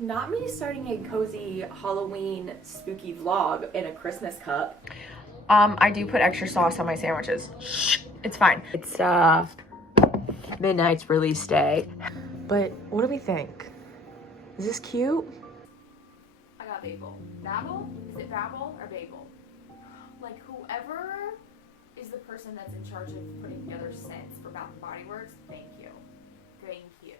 Not me starting a cozy Halloween spooky vlog in a Christmas cup. I do put extra sauce on my sandwiches. Shh, it's fine. It's midnight's release day. But what do we think? Is this cute? I got Babel. Babel? Is it Babel or Babel? Like whoever is the person that's in charge of putting together scents for Bath and Body Works, thank you. Thank you.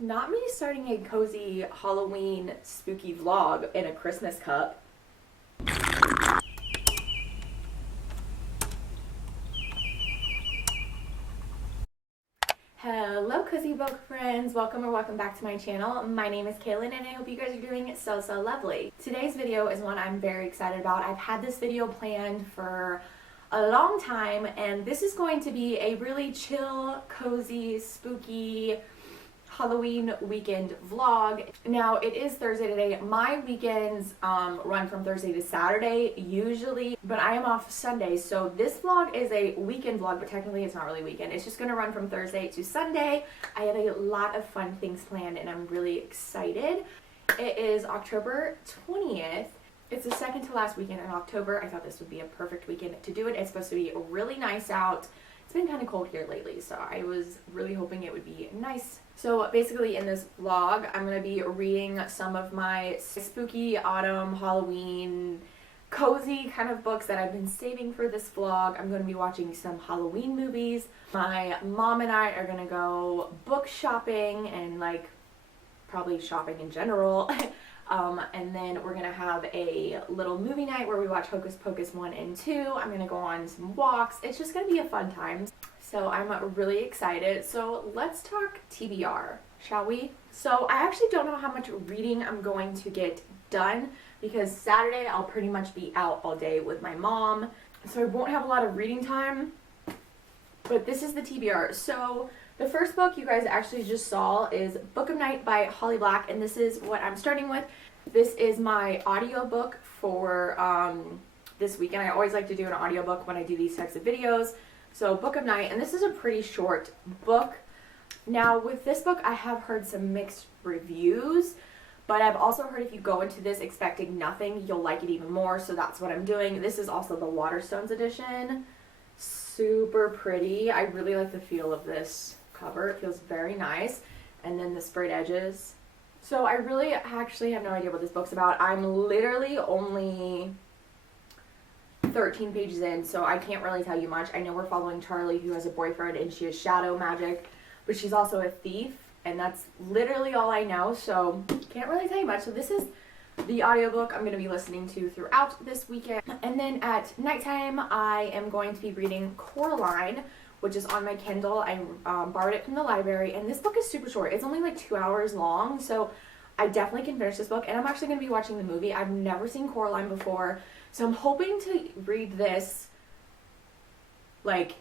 Not me starting a cozy Halloween spooky vlog in a Christmas cup. Hello cozy book friends, welcome back to my channel. My name is Kaylin and I hope you guys are doing so lovely. Today's video is one I'm very excited about. I've had this video planned for a long time and this is going to be a really chill, cozy, spooky Halloween weekend vlog. Now it is Thursday today. My weekends run from Thursday to Saturday usually, but I am off Sunday, so this vlog is a weekend vlog, but technically it's not really weekend. It's just gonna run from Thursday to Sunday. I have a lot of fun things planned and I'm really excited. It is October 20th. It's the second to last weekend in October. I thought this would be a perfect weekend to do it. It's supposed to be really nice out. It's been kind of cold here lately, so I was really hoping it would be nice. So basically in this vlog, I'm going to be reading some of my spooky autumn, Halloween, cozy kind of books that I've been saving for this vlog. I'm going to be watching some Halloween movies. My mom and I are going to go book shopping and like probably shopping in general. And then we're going to have a little movie night where we watch Hocus Pocus 1 and 2. I'm going to go on some walks. It's just going to be a fun time. So I'm really excited. So let's talk TBR, shall we? So I actually don't know how much reading I'm going to get done because Saturday I'll pretty much be out all day with my mom. So I won't have a lot of reading time. But this is the TBR. So the first book you guys actually just saw is Book of Night by Holly Black, and this is what I'm starting with. This is my audiobook for this weekend. I always like to do an audiobook when I do these types of videos. So Book of Night, and this is a pretty short book. Now with this book I have heard some mixed reviews, but I've also heard if you go into this expecting nothing, you'll like it even more, so that's what I'm doing. This is also the Waterstones edition. Super pretty. I really like the feel of this cover. It feels very nice. And then the sprayed edges. So I really actually have no idea what this book's about. I'm literally only 13 pages in, so I can't really tell you much. I know we're following Charlie, who has a boyfriend, and she has shadow magic, but she's also a thief, and that's literally all I know, so can't really tell you much. So this is the audiobook I'm going to be listening to throughout this weekend. And then at nighttime, I am going to be reading Coraline, which is on my Kindle. I borrowed it from the library, and this book is super short. It's only like 2 hours long, so I definitely can finish this book, and I'm actually going to be watching the movie. I've never seen Coraline before, so I'm hoping to read this like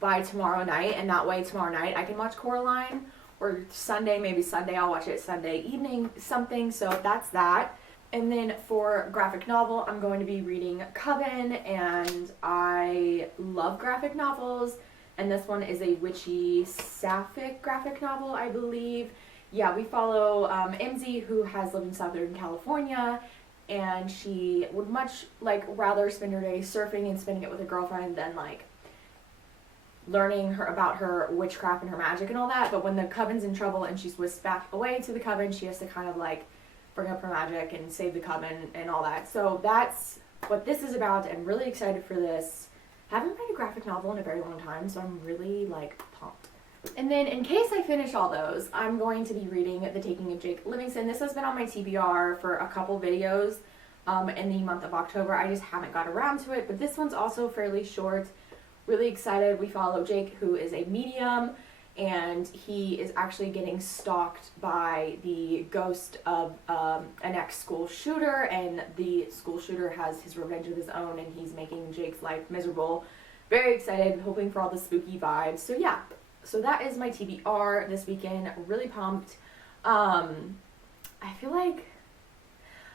by tomorrow night, and that way tomorrow night I can watch Coraline, or Sunday, maybe Sunday I'll watch it Sunday evening, something, so that's that. And then for graphic novel, I'm going to be reading Coven, and I love graphic novels, and this one is a witchy sapphic graphic novel, I believe. Yeah, we follow MZ, who has lived in Southern California, and she would much like rather spend her day surfing and spending it with a girlfriend than like learning about her witchcraft and her magic and all that. But when the coven's in trouble and she's whisked back away to the coven, she has to kind of like bring up her magic and save the coven and all that. So that's what this is about. I'm really excited for this. I haven't read a graphic novel in a very long time, so I'm really like pumped. And then in case I finish all those, I'm going to be reading The Taking of Jake Livingston. This has been on my TBR for a couple videos in the month of October. I just haven't got around to it, but this one's also fairly short. Really excited. We follow Jake, who is a medium, and he is actually getting stalked by the ghost of an ex-school shooter, and the school shooter has his revenge of his own, and he's making Jake's life miserable. Very excited, hoping for all the spooky vibes. So yeah, so that is my TBR this weekend. Really pumped.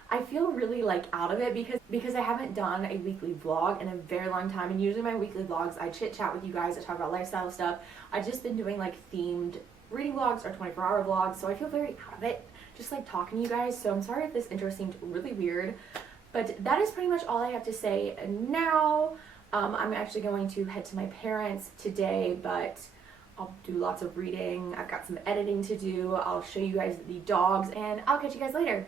I feel really like out of it because I haven't done a weekly vlog in a very long time, and usually my weekly vlogs I chit chat with you guys, I talk about lifestyle stuff. I've just been doing like themed reading vlogs or 24-hour vlogs, so I feel very out of it, just like talking to you guys. So I'm sorry if this intro seemed really weird, but that is pretty much all I have to say now. I'm actually going to head to my parents today, but I'll do lots of reading. I've got some editing to do. I'll show you guys the dogs, and I'll catch you guys later.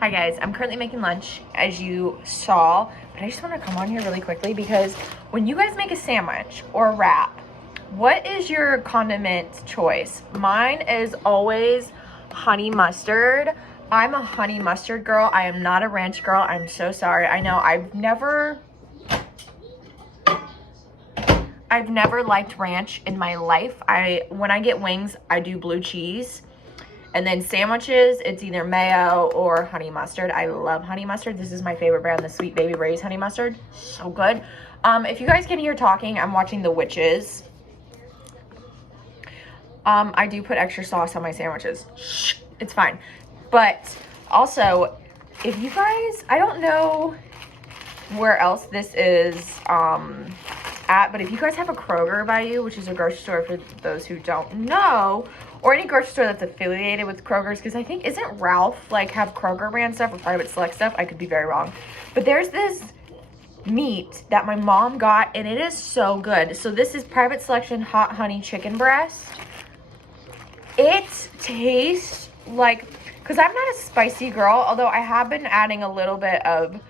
Hi guys, I'm currently making lunch, as you saw, but I just want to come on here really quickly because when you guys make a sandwich or a wrap, what is your condiment choice? Mine is always honey mustard. I'm a honey mustard girl. I am not a ranch girl. I'm so sorry. I know I've never liked ranch in my life. When I get wings, I do blue cheese. And then sandwiches, it's either mayo or honey mustard. I love honey mustard. This is my favorite brand, the Sweet Baby Ray's honey mustard. So good. If you guys can hear talking, I'm watching The Witches. I do put extra sauce on my sandwiches. Shh, it's fine. But also, if you guys, I don't know where else this is at, but if you guys have a Kroger by you, which is a grocery store for those who don't know, or any grocery store that's affiliated with Kroger's, because I think, isn't Ralph like have Kroger brand stuff or Private Select stuff? I could be very wrong. But there's this meat that my mom got, and it is so good. So this is Private Selection hot honey chicken breast. It tastes like, because I'm not a spicy girl, although I have been adding a little bit of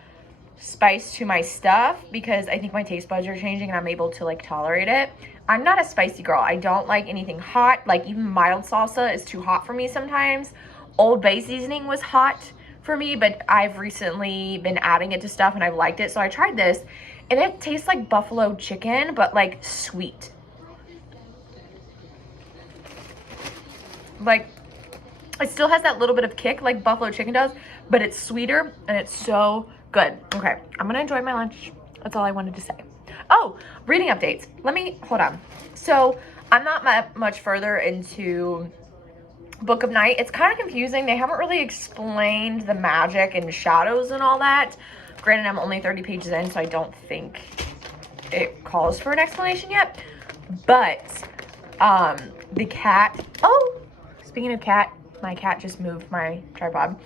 spice to my stuff because I think my taste buds are changing and I'm able to like tolerate it. I'm not a spicy girl. I don't like anything hot. Like even mild salsa is too hot for me sometimes. Old Bay seasoning was hot for me, but I've recently been adding it to stuff and I've liked it. So I tried this and it tastes like buffalo chicken, but like sweet. Like it still has that little bit of kick like buffalo chicken does, but it's sweeter and it's so good. Okay, I'm gonna enjoy my lunch. That's all I wanted to say. Oh, reading updates. Hold on. So I'm not much further into Book of Night. It's kind of confusing. They haven't really explained the magic and shadows and all that. Granted, I'm only 30 pages in, so I don't think it calls for an explanation yet. But the cat, speaking of cat, my cat just moved my tripod.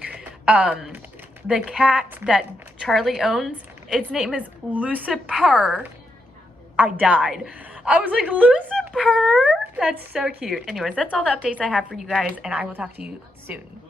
The cat that Charlie owns, its name is Lucifer. I died. I was like, Lucifer? That's so cute. Anyways, that's all the updates I have for you guys, and I will talk to you soon.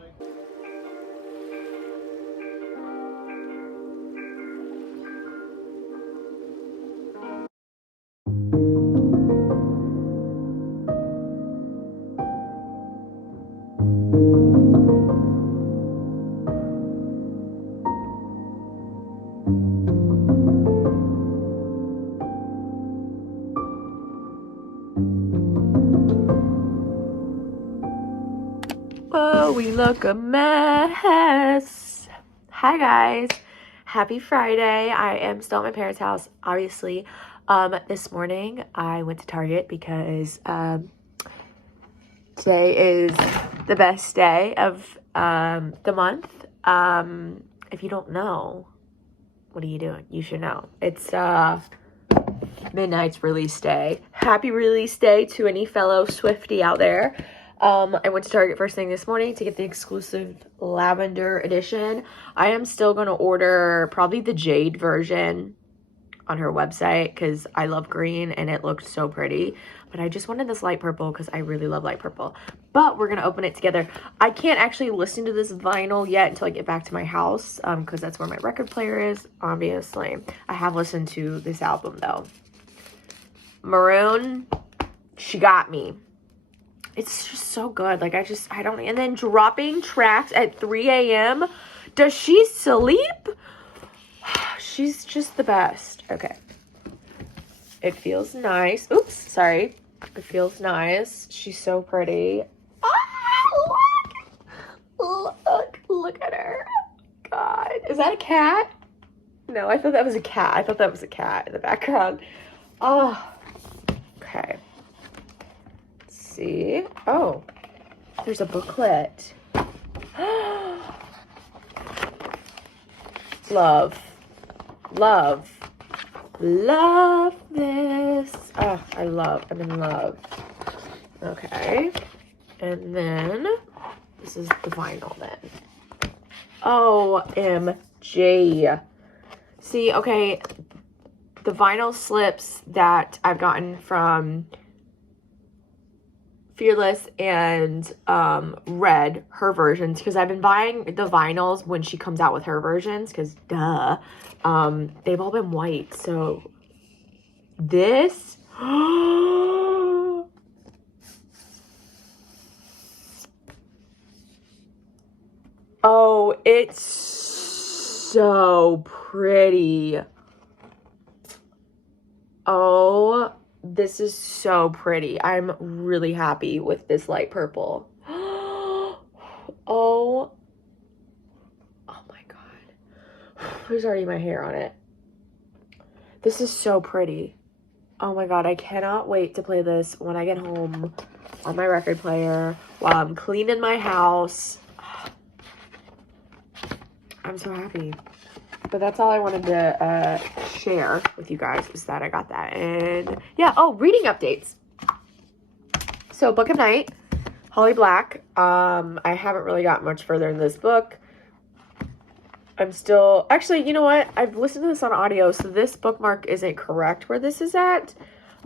we look a mess. Hi guys, happy Friday. I am still at my parents' house, obviously. This morning I went to Target because today is the best day of the month. If you don't know, what are you doing? You should know. It's Midnight's release day. Happy release day to any fellow Swiftie out there. I went to Target first thing this morning to get the exclusive lavender edition. I am still going to order probably the jade version on her website because I love green and it looked so pretty. But I just wanted this light purple because I really love light purple. But we're going to open it together. I can't actually listen to this vinyl yet until I get back to my house because that's where my record player is, obviously. I have listened to this album though. Maroon, she got me. It's just so good. Like, I don't, and then dropping tracks at 3 a.m. Does she sleep? She's just the best. Okay. It feels nice. Oops, sorry. It feels nice. She's so pretty. Look at her. God. Is that a cat? No, I thought that was a cat. I thought that was a cat in the background. Oh, okay. See? Oh, there's a booklet. Love this. Oh, I'm in love. Okay, and then this is the vinyl then. OMG. See, okay, the vinyl slips that I've gotten from Fearless and Red, her versions, because I've been buying the vinyls when she comes out with her versions, because duh, they've all been white. So this, oh, it's so pretty. Oh, this is so pretty. I'm really happy with this light purple. Oh my God. There's already my hair on it. This is so pretty. Oh my God, I cannot wait to play this when I get home on my record player while I'm cleaning my house. I'm so happy. But that's all I wanted to share with you guys, is that I got that. And yeah, oh, reading updates. So Book of Night, Holly Black. I haven't really got much further in this book. I'm still, actually, you know what? I've listened to this on audio, so this bookmark isn't correct where this is at.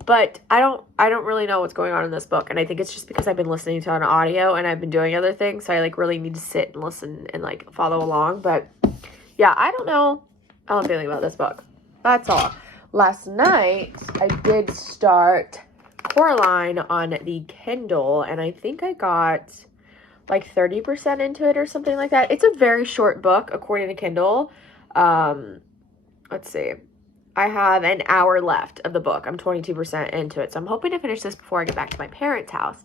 But I don't really know what's going on in this book. And I think it's just because I've been listening to it on audio and I've been doing other things. So I like really need to sit and listen and like follow along. But yeah, I don't know how I'm feeling about this book. That's all. Last night, I did start Coraline on the Kindle, and I think I got like 30% into it or something like that. It's a very short book, according to Kindle. Let's see. I have an hour left of the book. I'm 22% into it, so I'm hoping to finish this before I get back to my parents' house.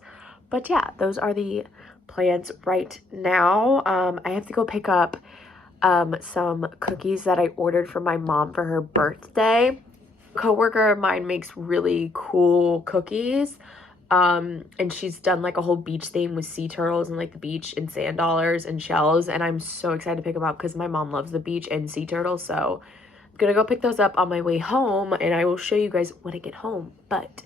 But yeah, those are the plans right now. I have to go pick up some cookies that I ordered for my mom for her birthday. A coworker of mine makes really cool cookies, and she's done like a whole beach theme with sea turtles and like the beach and sand dollars and shells, and I'm so excited to pick them up because my mom loves the beach and sea turtles. So I'm gonna go pick those up on my way home, and I will show you guys when I get home. But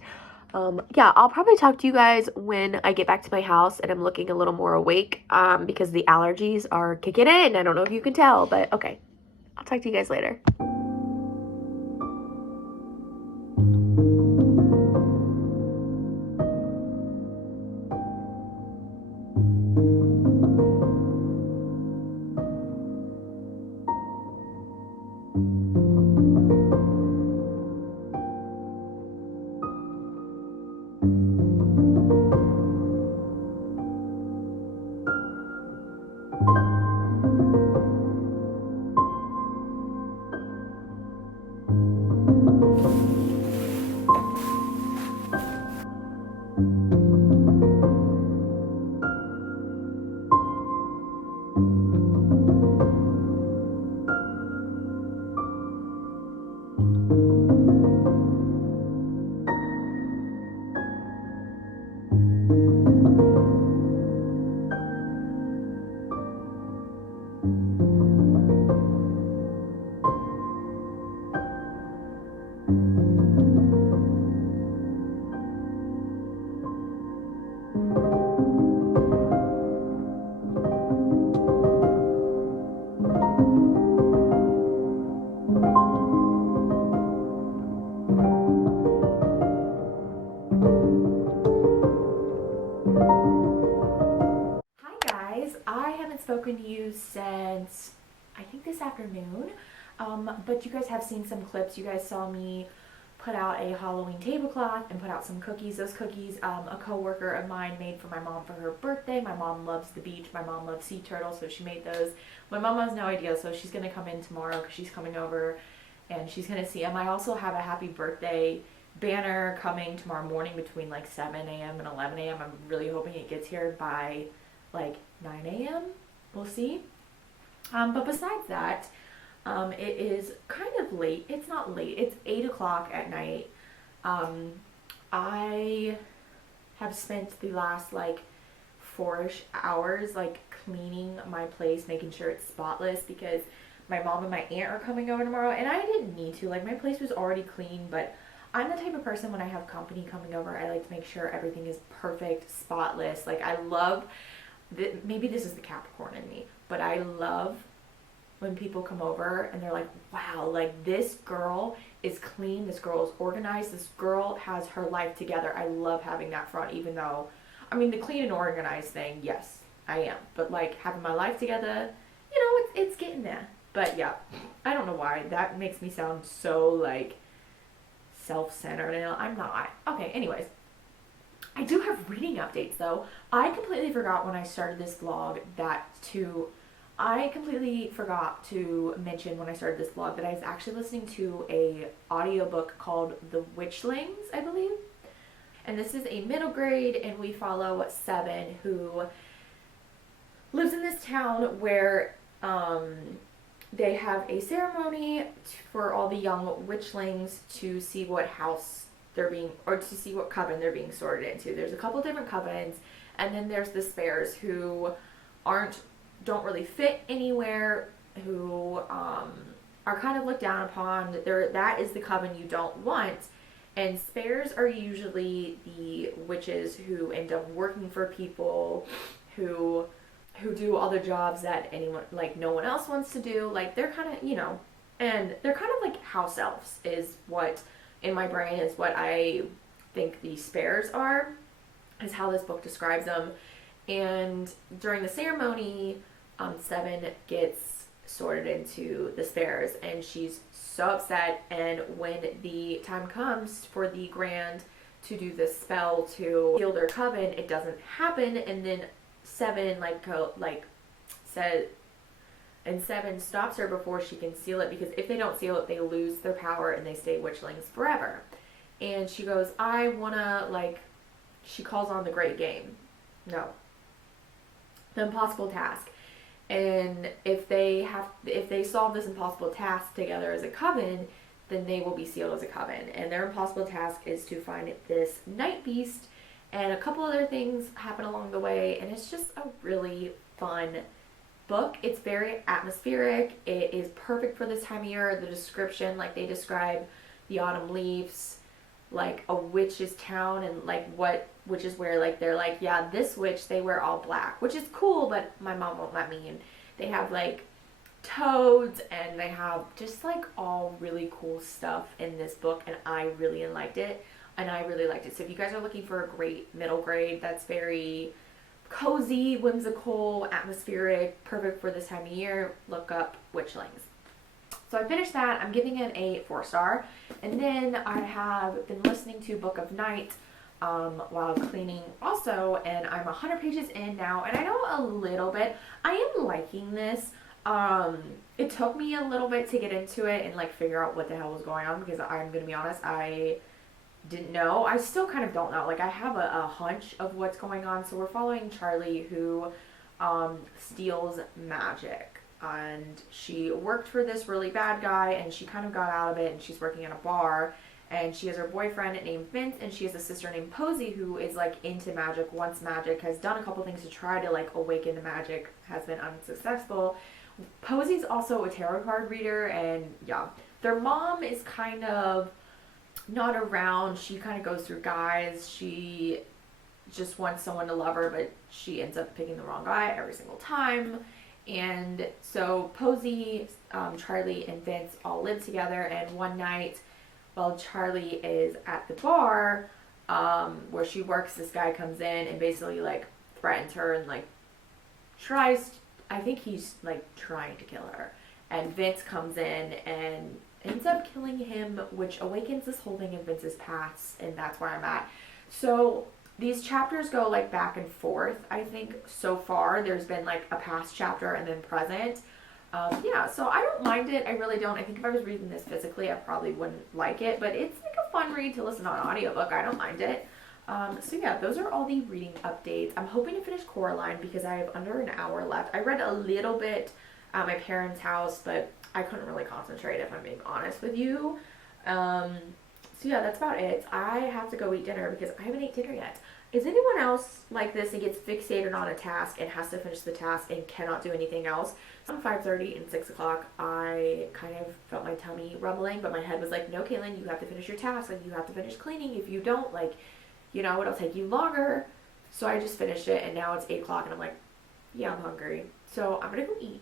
yeah, I'll probably talk to you guys when I get back to my house and I'm looking a little more awake, because the allergies are kicking in. I don't know if you can tell, but okay. I'll talk to you guys later. talking to you since, I think, this afternoon. But you guys have seen some clips. You guys saw me put out a Halloween tablecloth and put out some cookies. Those cookies, a coworker of mine made for my mom for her birthday. My mom loves the beach. My mom loves sea turtles, so she made those. My mom has no idea, so she's going to come in tomorrow because she's coming over and she's going to see them. I also have a happy birthday banner coming tomorrow morning between like 7 a.m. and 11 a.m. I'm really hoping it gets here by like 9 a.m. We'll see. But besides that, it is kind of late. It's not late. It's 8 o'clock at night. I have spent the last like 4-ish hours like cleaning my place, making sure it's spotless because my mom and my aunt are coming over tomorrow, and I didn't need to. Like, my place was already clean, but I'm the type of person when I have company coming over, I like to make sure everything is perfect, spotless. Like, I love, maybe this is the Capricorn in me, but I love when people come over and they're like, wow, like, this girl is clean, this girl is organized, this girl has her life together. I love having that front, even though, I mean, the clean and organized thing, yes, I am. But, like, having my life together, you know, it's getting there. But, yeah, I don't know why. That makes me sound so, like, self-centered, and I'm not. Okay, anyways. I do have reading updates, though. I completely forgot when I started this vlog I completely forgot to mention when I started this vlog that I was actually listening to a audiobook called The Witchlings, I believe. And this is a middle grade, and we follow Seven, who lives in this town where they have a ceremony for all the young witchlings to see what house they're being, or to see what coven they're being sorted into. There's a couple different covens, and then there's the spares who don't really fit anywhere, who are kind of looked down upon. That is the coven you don't want. And spares are usually the witches who end up working for people who do all the jobs that anyone, like, no one else wants to do. Like, they're kind of, you know, and they're kind of like house elves is what, in my brain, is what I think the spares are, is how this book describes them. And during the ceremony, Seven gets sorted into the spares, and she's so upset. And when the time comes for the Grand to do the spell to heal their coven, it doesn't happen. And then Seven Seven stops her before she can seal it, because if they don't seal it, they lose their power and they stay witchlings forever. And she goes, I wanna, like, she calls on the great game. No. The impossible task. And if they solve this impossible task together as a coven, then they will be sealed as a coven. And their impossible task is to find this night beast, and a couple other things happen along the way, and it's just a really fun book. It's very atmospheric. It is perfect for this time of year. The description, like, they describe the autumn leaves, like a witch's town, and like what witches wear. Like, they're like, yeah, this witch, they wear all black, which is cool, but my mom won't let me. And they have like toads, and they have just like all really cool stuff in this book, and I really liked it. So if you guys are looking for a great middle grade that's very cozy, whimsical, atmospheric, perfect for this time of year, look up Witchlings. So I finished that. I'm giving it a 4-star. And then I have been listening to Book of Night while cleaning also, and I'm 100 pages in now, and I know a little bit. I am liking this. It took me a little bit to get into it and like figure out what the hell was going on, because I'm gonna be honest, I didn't know. I still kind of don't know. Like, I have a hunch of what's going on. So we're following Charlie, who steals magic, and she worked for this really bad guy, and she kind of got out of it, and she's working at a bar, and she has her boyfriend named Vince, and she has a sister named Posey who is like into magic, wants magic, has done a couple things to try to like awaken the magic, has been unsuccessful. Posey's also a tarot card reader, and yeah, their mom is kind of not around. She kind of goes through guys. She just wants someone to love her, but she ends up picking the wrong guy every single time. And so Posey, Charlie, and Vince all live together, and one night while Charlie is at the bar where she works, this guy comes in and basically like threatens her and like tries I think he's like trying to kill her. And Vince comes in and ends up killing him, which awakens this whole thing in Vince's past, and that's where I'm at. So these chapters go like back and forth. I think so far there's been like a past chapter and then present. Yeah, so I don't mind it. I really don't. I think if I was reading this physically, I probably wouldn't like it, but it's like a fun read to listen on audiobook. I don't mind it. So yeah, those are all the reading updates. I'm hoping to finish Coraline because I have under an hour left. I read a little bit at my parents' house, but I couldn't really concentrate if I'm being honest with you. So yeah, that's about it. I have to go eat dinner because I haven't ate dinner yet. Is anyone else like this and gets fixated on a task and has to finish the task and cannot do anything else? So at 5:30 and 6 o'clock, I kind of felt my tummy rumbling, but my head was like, no, Kaylin, you have to finish your task. Like, you have to finish cleaning. If you don't, like, you know, it'll take you longer. So I just finished it, and now it's 8 o'clock, and I'm like, yeah, I'm hungry. So I'm going to go eat.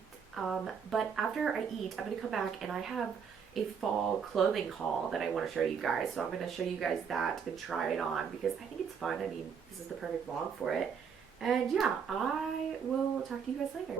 But after I eat, I'm going to come back, and I have a fall clothing haul that I want to show you guys. So I'm going to show you guys that and try it on because I think it's fun. I mean, this is the perfect vlog for it. And yeah, I will talk to you guys later.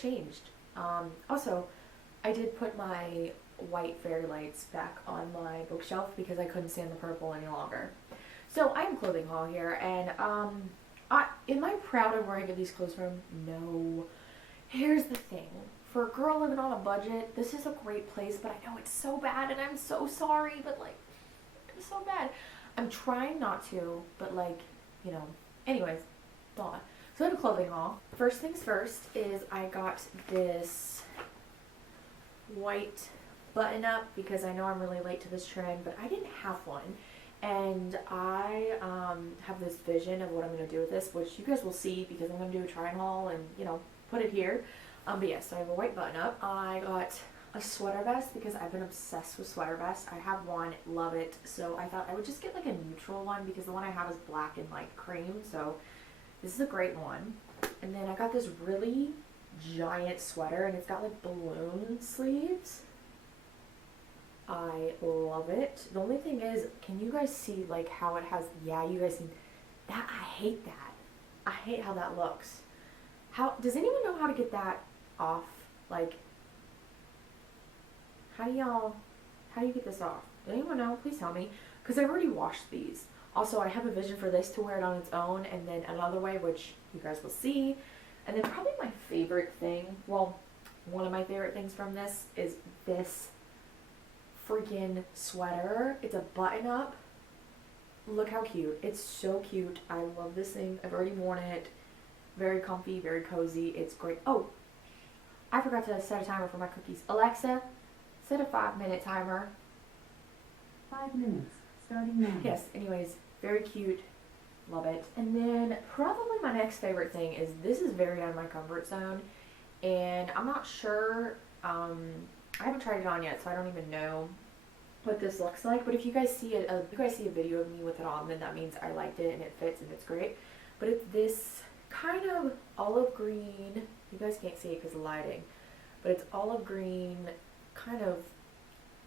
Changed. Also, I did put my white fairy lights back on my bookshelf because I couldn't stand the purple any longer. So I have a clothing haul here, and am I proud of where I get these clothes from? No. Here's the thing. For a girl living on a budget, this is a great place, but I know it's so bad, and I'm so sorry, but like, it's so bad. I'm trying not to, but like, you know. Anyways, blah. So I have a clothing haul. First things first is I got this white button up because I know I'm really late to this trend, but I didn't have one. And I have this vision of what I'm going to do with this, which you guys will see because I'm going to do a try and haul and, you know, put it here. But yes, so I have a white button up. I got a sweater vest because I've been obsessed with sweater vests. I have one, love it. So I thought I would just get like a neutral one because the one I have is black and light cream. So this is a great one. And then I got this really giant sweater, and it's got like balloon sleeves. I love it. The only thing is, can you guys see like how it has, yeah, you guys see that? I hate that. I hate how that looks. How, does anyone know how to get that off? Like, how do you get this off? Does anyone know? Please tell me. Because I've already washed these. Also, I have a vision for this to wear it on its own, and then another way, which you guys will see. And then probably my favorite thing, well, one of my favorite things from this is this freaking sweater. It's a button-up. Look how cute. It's so cute. I love this thing. I've already worn it. Very comfy, very cozy. It's great. Oh, I forgot to set a timer for my cookies. Alexa, set a 5-minute timer. 5 minutes. Starting now. Yes, anyways, very cute. Love it. And then probably my next favorite thing is this is very out of my comfort zone. And I'm not sure, I haven't tried it on yet, so I don't even know what this looks like. But if you guys see it, if you guys see a video of me with it on, then that means I liked it and it fits and it's great. But it's this kind of olive green, you guys can't see it because of lighting, but it's olive green, kind of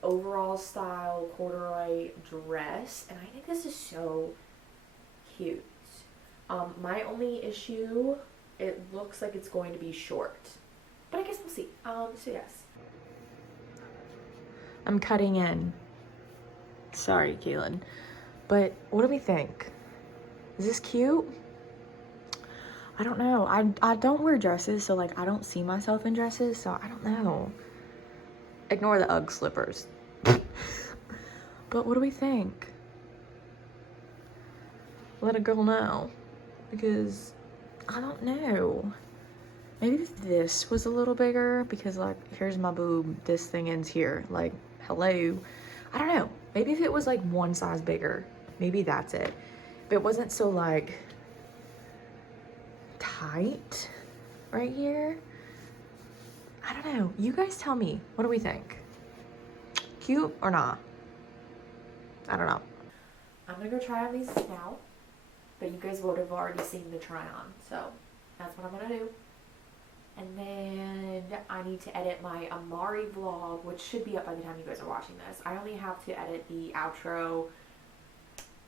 overall style corduroy dress, and I think this is so cute. My only issue, it looks like it's going to be short, but I guess we'll see. So yes, I'm cutting in. Sorry, Kaylin, but what do we think? Is this cute? I don't know. I don't wear dresses, so like I don't see myself in dresses, so I don't know. Ignore the Ugg slippers. But what do we think? Let a girl know, because I don't know. Maybe if this was a little bigger, because like here's my boob, this thing ends here. Like, hello. I don't know. Maybe if it was like one size bigger, maybe that's it. If it wasn't so like tight right here. I don't know. You guys tell me. What do we think? Cute or not? I don't know. I'm gonna go try on these now, but you guys would have already seen the try on, so that's what I'm gonna do. And then I need to edit my Amari vlog, which should be up by the time you guys are watching this. I only have to edit the outro,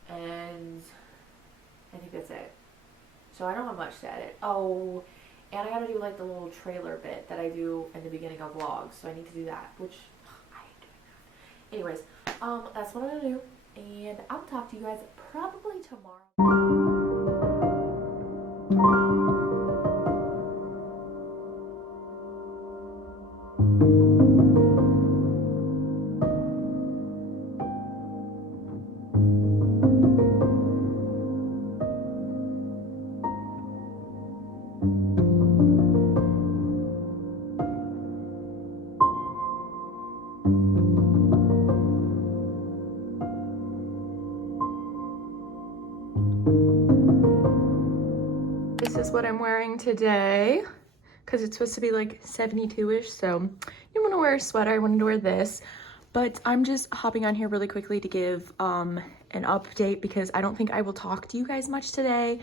and I think that's it. So I don't have much to edit. Oh, and I gotta do like the little trailer bit that I do in the beginning of vlogs, so I need to do that, which I hate doing that. Anyways, that's what I'm gonna do, and I'll talk to you guys probably tomorrow. This is what I'm wearing today because it's supposed to be like 72-ish, so you want to wear a sweater. I wanted to wear this, but I'm just hopping on here really quickly to give an update because I don't think I will talk to you guys much today.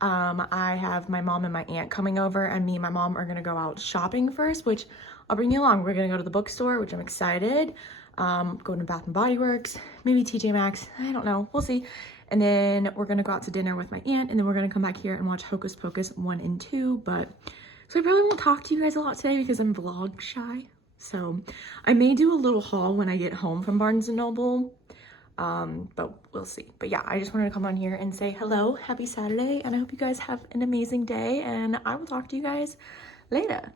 I have my mom and my aunt coming over, and me and my mom are gonna go out shopping first, which I'll bring you along. We're gonna go to the bookstore, which I'm excited. Going to Bath and Body Works, maybe TJ Maxx, I don't know, we'll see. And then we're gonna go out to dinner with my aunt, and then we're gonna come back here and watch Hocus Pocus 1 and 2. But so I probably won't talk to you guys a lot today because I'm vlog shy. So I may do a little haul when I get home from Barnes & Noble, but we'll see. But yeah, I just wanted to come on here and say hello, happy Saturday, and I hope you guys have an amazing day, and I will talk to you guys later.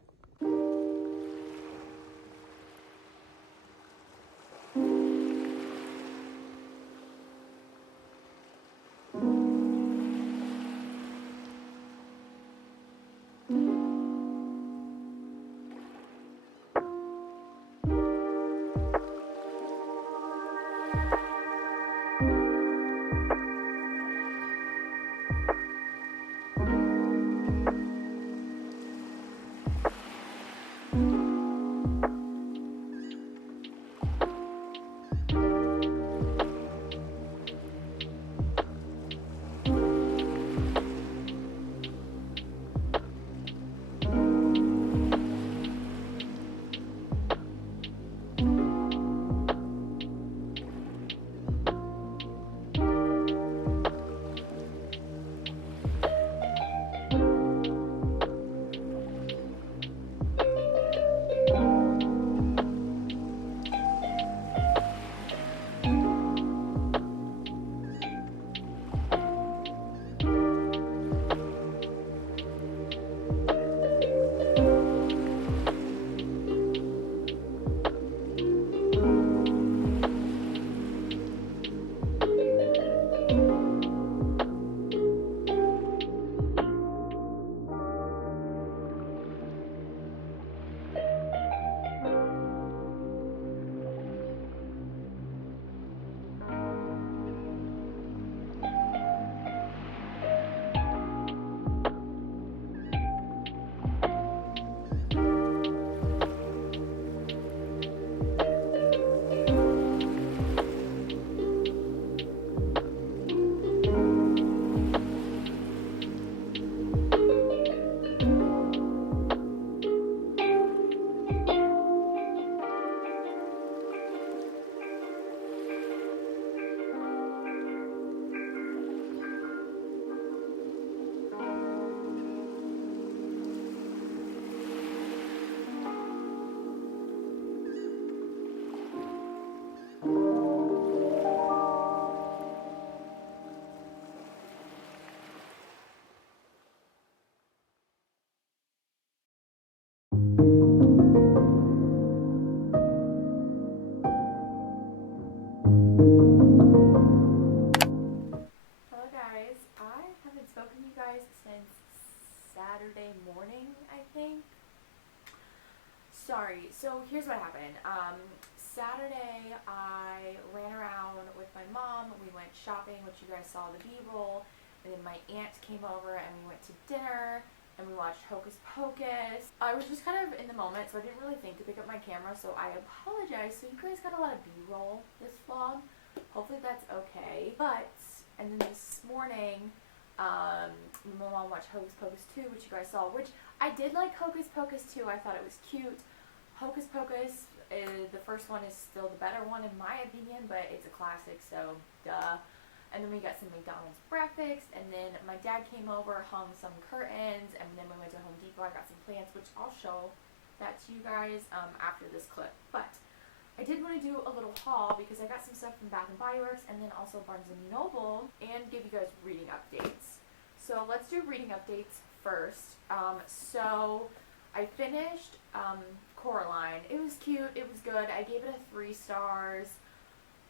Saturday morning, I think. Sorry, so here's what happened. Saturday, I ran around with my mom. We went shopping, which you guys saw the B-roll. And then my aunt came over and we went to dinner. and we watched Hocus Pocus. I was just kind of in the moment, so I didn't really think to pick up my camera, so I apologize. So you guys got a lot of B-roll this vlog. Hopefully that's okay. And then this morning, my mom watched Hocus Pocus 2, which you guys saw, which I did like Hocus Pocus 2. I thought it was cute. Hocus Pocus, the first one is still the better one in my opinion, but it's a classic, so duh. And then we got some McDonald's breakfast, and then my dad came over, hung some curtains, and then we went to Home Depot. I got some plants, which I'll show that to you guys after this clip. But I did want to do a little haul because I got some stuff from Bath & Body Works and then also Barnes & Noble, and give you guys reading updates. So let's do reading updates first. So I finished Coraline. It was cute. It was good. I gave it a 3 stars.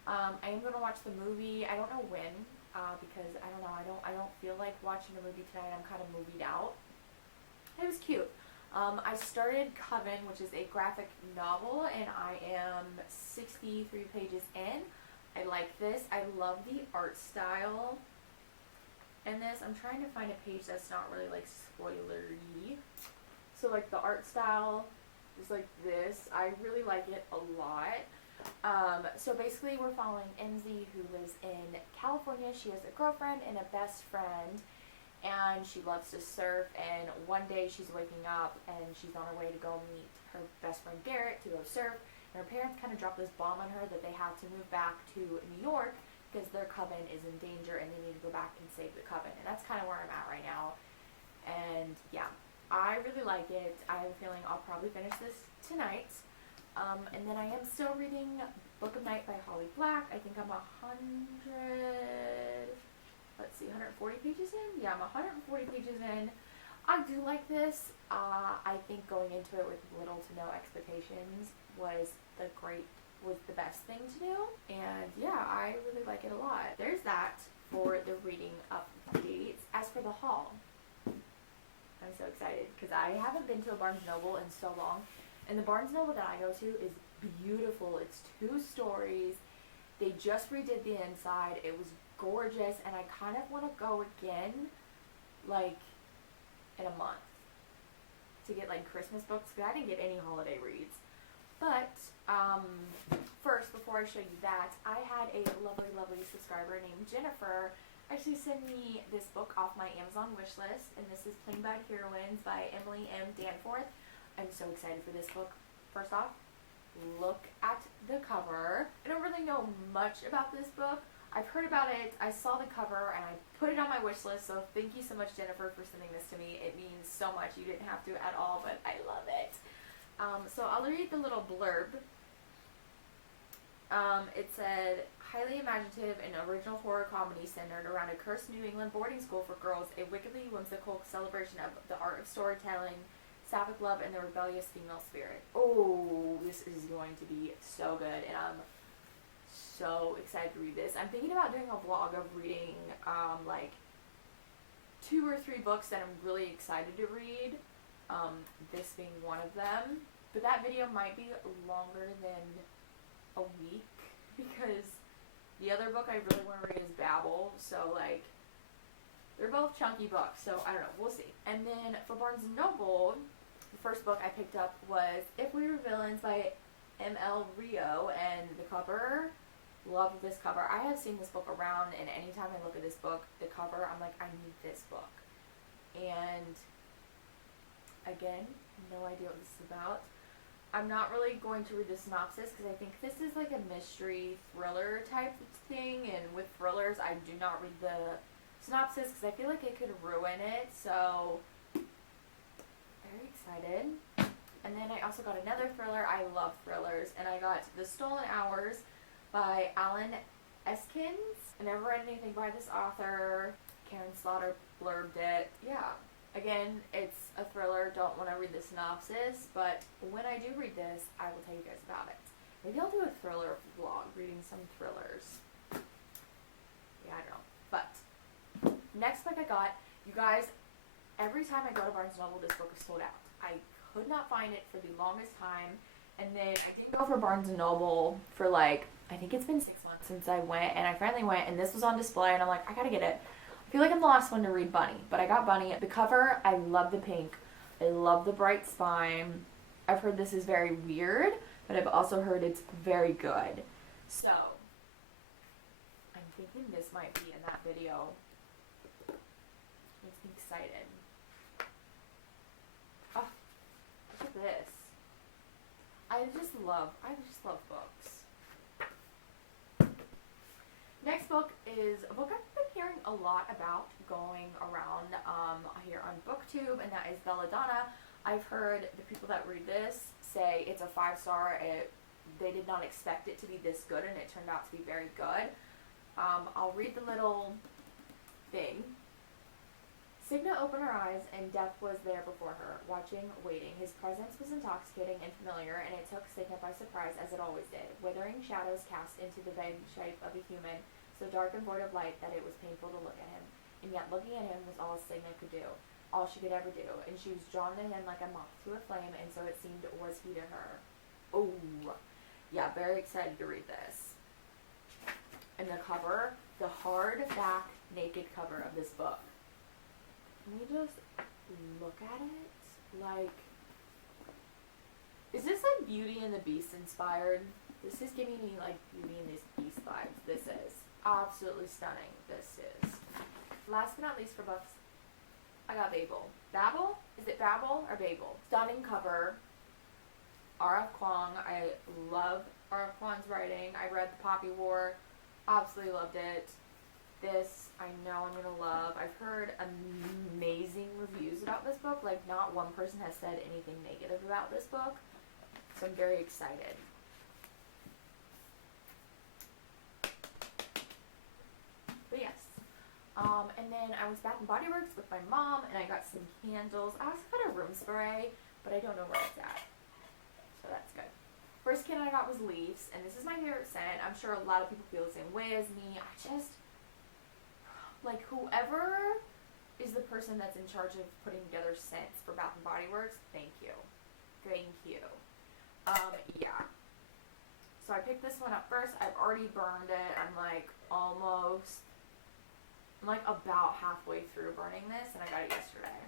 I am gonna watch the movie. I don't know when, because I don't know. I don't feel like watching a movie tonight. I'm kind of movied out. It was cute. I started Coven, which is a graphic novel, and I am 63 pages in. I like this. I love the art style. And this, I'm trying to find a page that's not really like spoilery. So like the art style is like this. I really like it a lot. So basically we're following MZ, who lives in California. She has a girlfriend and a best friend, and she loves to surf, and one day she's waking up and she's on her way to go meet her best friend Garrett to go surf, and her parents kind of drop this bomb on her that they have to move back to New York because their coven is in danger and they need to go back and save the coven, and that's kind of where I'm at right now. And yeah, I really like it. I have a feeling I'll probably finish this tonight. And then I am still reading Book of Night by Holly Black. I think I'm 140 pages in? Yeah, I'm 140 pages in. I do like this. I think going into it with little to no expectations was the best thing to do. And yeah, I really like it a lot. There's that for the reading updates. As for the haul, I'm so excited because I haven't been to a Barnes & Noble in so long. And the Barnes & Noble that I go to is beautiful. It's 2 stories. They just redid the inside. It was gorgeous, and I kind of want to go again, like, in a month to get, like, Christmas books, because I didn't get any holiday reads. But, first, before I show you that, I had a lovely, lovely subscriber named Jennifer actually send me this book off my Amazon wish list, and this is Plain Bad Heroines by Emily M. Danforth. I'm so excited for this book. First off, look at the cover. I don't really know much about this book. I've heard about it, I saw the cover, and I put it on my wish list, so thank you so much, Jennifer, for sending this to me. It means so much. You didn't have to at all, but I love it. So I'll read the little blurb. It said, highly imaginative and original horror comedy centered around a cursed New England boarding school for girls, a wickedly whimsical celebration of the art of storytelling, sapphic love, and the rebellious female spirit. Oh, this is going to be so good, and I'm so excited to read this. I'm thinking about doing a vlog of reading, like, 2 or 3 books that I'm really excited to read, this being one of them. But that video might be longer than a week, because the other book I really want to read is Babel, so, like, they're both chunky books, so I don't know, we'll see. And then for Barnes & Noble, the first book I picked up was If We Were Villains by M.L. Rio, and the cover, loved this cover. I have seen this book around, and anytime I look at this book, the cover, I'm like, I need this book. And again, no idea what this is about. I'm not really going to read the synopsis because I think this is like a mystery thriller type thing, and with thrillers, I do not read the synopsis because I feel like it could ruin it, so very excited. And then I also got another thriller. I love thrillers, and I got The Stolen Hours by Adalyn. I never read anything by this author. Karen Slaughter blurbed it. Yeah. Again, it's a thriller. Don't want to read the synopsis, but when I do read this, I will tell you guys about it. Maybe I'll do a thriller vlog, reading some thrillers. Yeah, I don't know. But next book I got, you guys, every time I go to Barnes & Noble, this book is sold out. I could not find it for the longest time. And then I didn't go for Barnes & Noble for like, I think it's been 6 months since I went, and I finally went, and this was on display, and I'm like, I gotta get it. I feel like I'm the last one to read Bunny, but I got Bunny. The cover, I love the pink. I love the bright spine. I've heard this is very weird, but I've also heard it's very good. So, I'm thinking this might be in that video. Makes me excited. Oh, look at this. I just love books. Next book is a book I've been hearing a lot about going around here on booktube, and that is Belladonna. I've heard the people that read this say it's a 5-star. They did not expect it to be this good, and it turned out to be very good. I'll read the little thing. Signa opened her eyes, and death was there before her, watching, waiting. His presence was intoxicating and familiar, and it took Signa by surprise, as it always did. Withering shadows cast into the vague shape of a human, so dark and void of light that it was painful to look at him. And yet looking at him was all Signa could do, all she could ever do, and she was drawn to him like a moth to a flame, and so it seemed was he to her. Oh, yeah, very excited to read this. And the cover, the hardback naked cover of this book. Can we just look at it? Like, is this like Beauty and the Beast inspired? This is giving me like Beauty and the Beast vibes. This is absolutely stunning. This is. Last but not least for books, I got Babel. Babel? Is it Babel or Babel? Stunning cover. R.F. Kuang. I love R.F. Kuang's writing. I read The Poppy War. Absolutely loved it. This, I know I'm going to love. I've heard amazing reviews about this book. Like, not one person has said anything negative about this book. So I'm very excited. But yes. And then I was Bath and Body Works with my mom, and I got some candles. I also got a room spray, but I don't know where it's at. So that's good. First candle I got was Leaves, and this is my favorite scent. I'm sure a lot of people feel the same way as me. I just, like, whoever is the person that's in charge of putting together scents for Bath and Body Works, thank you. Thank you. Yeah. So I picked this one up first. I've already burned it. I'm like about halfway through burning this, and I got it yesterday.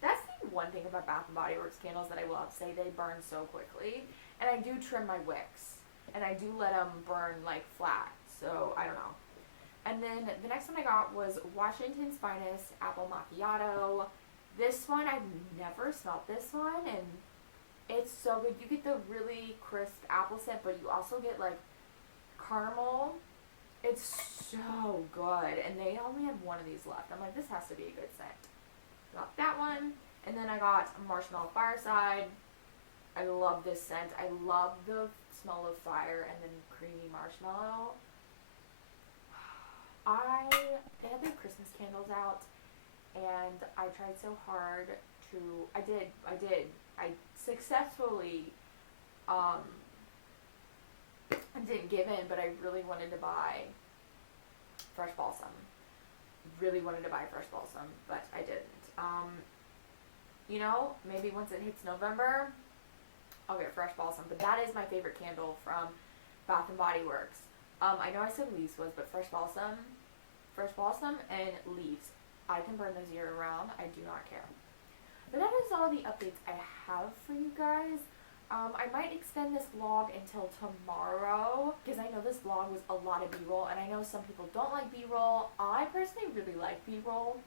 That's the one thing about Bath and Body Works candles that I will have to say, they burn so quickly. And I do trim my wicks, and I do let them burn like flat, so I don't know. And then the next one I got was Washington's Finest Apple Macchiato. This one, I've never smelled this one, and it's so good. You get the really crisp apple scent, but you also get like caramel. It's so good, and they only have one of these left. I'm like, this has to be a good scent. Got that one, and then I got Marshmallow Fireside. I love this scent. I love the smell of fire and then creamy marshmallow. They had their Christmas candles out, and I tried so hard to, I successfully, I didn't give in, but I really wanted to buy fresh balsam. Really wanted to buy fresh balsam, but I didn't. You know, maybe once it hits November, I'll get fresh balsam, but that is my favorite candle from Bath and Body Works. I know I said Leaves was, but fresh balsam and Leaves. I can burn those year round. I do not care. But that is all the updates I have for you guys. I might extend this vlog until tomorrow, because I know this vlog was a lot of B-roll, and I know some people don't like B-roll. I personally really like B-roll.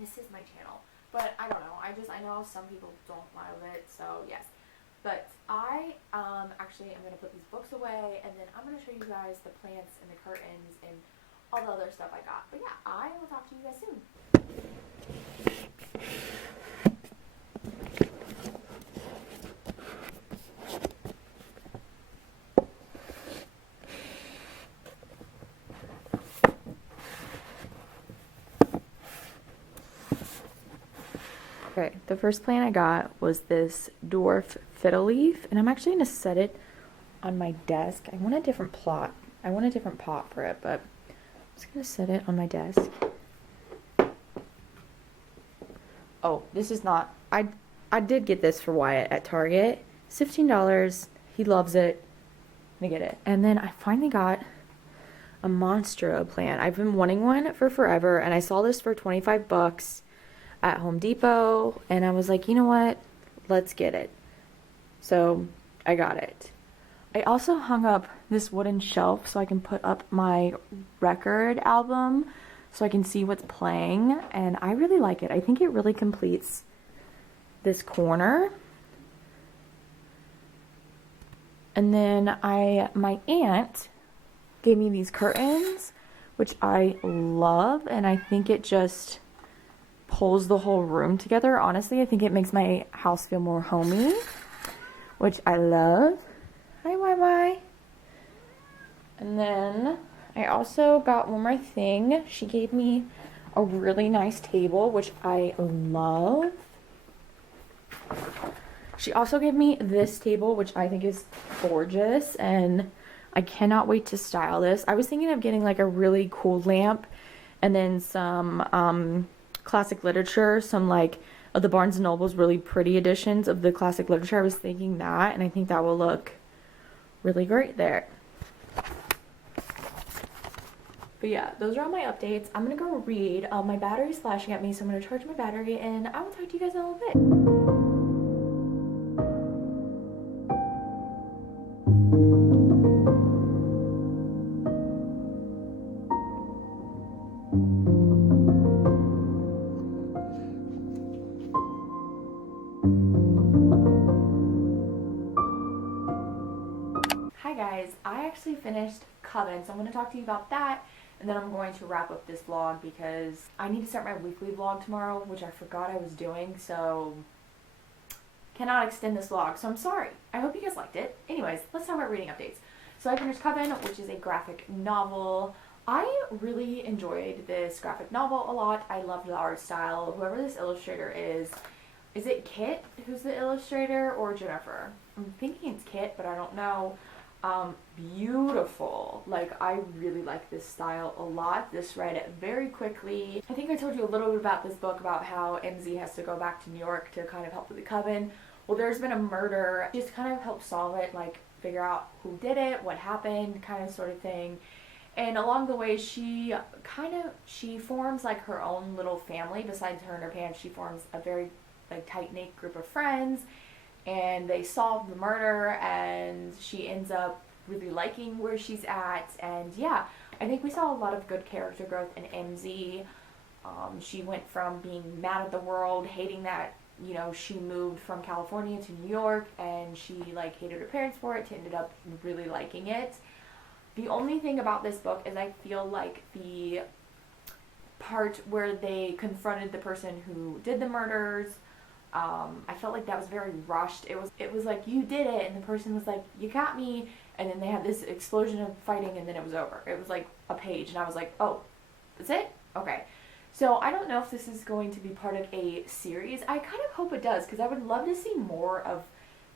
This is my channel, but I don't know. I know some people don't love it, so yes. But I actually am going to put these books away, and then I'm going to show you guys the plants and the curtains and all the other stuff I got. But yeah, I will talk to you guys soon. Okay, the first plant I got was this dwarf fiddle leaf, and I'm actually going to set it on my desk. I want a different plot. I want a different pot for it, but I'm just going to set it on my desk. Oh, this is not, I did get this for Wyatt at Target. It's $15. He loves it. I'm going to get it. And then I finally got a Monstera plant. I've been wanting one for forever, and I saw this for 25 bucks at Home Depot, and I was like, you know what? Let's get it. So I got it. I also hung up this wooden shelf so I can put up my record album so I can see what's playing, and I really like it. I think it really completes this corner. And then my aunt gave me these curtains, which I love, and I think it just pulls the whole room together. Honestly, I think it makes my house feel more homey, which I love. Hi, Bye. And then I also got one more thing. She gave me a really nice table, which I love. She also gave me this table, which I think is gorgeous, and I cannot wait to style this. I was thinking of getting like a really cool lamp and then some classic literature, some like of the Barnes & Noble's really pretty editions of the classic literature. I was thinking that, and I think that will look really great there. But yeah, those are all my updates. I'm gonna go read. My battery's flashing at me, so I'm gonna charge my battery, and I will talk to you guys in a little bit. Hi guys, I actually finished Coven, so I'm going to talk to you about that, and then I'm going to wrap up this vlog because I need to start my weekly vlog tomorrow, which I forgot I was doing, so cannot extend this vlog, so I'm sorry. I hope you guys liked it. Anyways, let's talk about reading updates. So I finished Coven, which is a graphic novel. I really enjoyed this graphic novel a lot. I loved the art style. Whoever this illustrator is it Kit who's the illustrator or Jennifer? I'm thinking it's Kit, but I don't know. Beautiful. Like, I really like this style a lot. This read very quickly. I think I told you a little bit about this book, about how MZ has to go back to New York to kind of help with the Coven. Well, there's been a murder. Just kind of help solve it, like figure out who did it, what happened, kind of sort of thing. And along the way, she forms like her own little family. Besides her and her parents, she forms a very like tight-knit group of friends, and they solve the murder, and she ends up really liking where she's at. And yeah, I think we saw a lot of good character growth in MZ. She went from being mad at the world, hating that, you know, she moved from California to New York, and she like hated her parents for it, to ended up really liking it. The only thing about this book is I feel like the part where they confronted the person who did the murders, I felt like that was very rushed. It was like, you did it, and the person was like, you got me, and then they had this explosion of fighting, and then it was over. It was like a page, and I was like, oh, that's it? Okay. So I don't know if this is going to be part of a series. I kind of hope it does, because I would love to see more of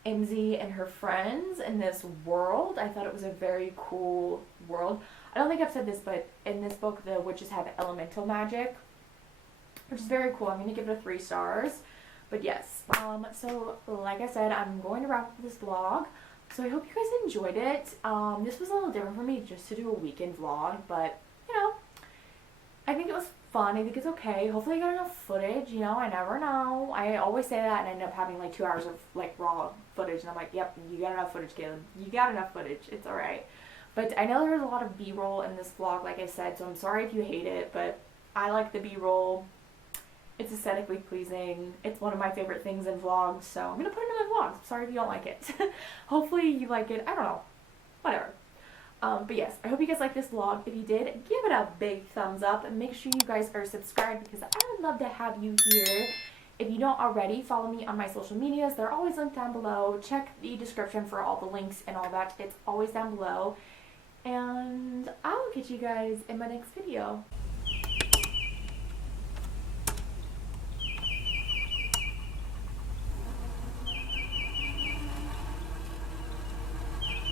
MZ and her friends in this world. I thought it was a very cool world. I don't think I've said this, but in this book, the witches have elemental magic, which is very cool. I'm going to give it a 3 stars. But yes, so like I said, I'm going to wrap up this vlog. So I hope you guys enjoyed it. This was a little different for me just to do a weekend vlog, but you know, I think it was fun. I think it's okay. Hopefully I got enough footage, you know, I never know. I always say that and I end up having like 2 hours of like raw footage, and I'm like, yep, you got enough footage, Kaylin. You got enough footage. It's alright. But I know there was a lot of B-roll in this vlog, like I said, so I'm sorry if you hate it, but I like the B-roll. It's aesthetically pleasing. It's one of my favorite things in vlogs, so I'm going to put it in my vlogs. I'm sorry if you don't like it. Hopefully you like it. I don't know. Whatever. But yes, I hope you guys like this vlog. If you did, give it a big thumbs up, and make sure you guys are subscribed, because I would love to have you here. If you don't already, follow me on my social medias. They're always linked down below. Check the description for all the links and all that. It's always down below. And I will catch you guys in my next video.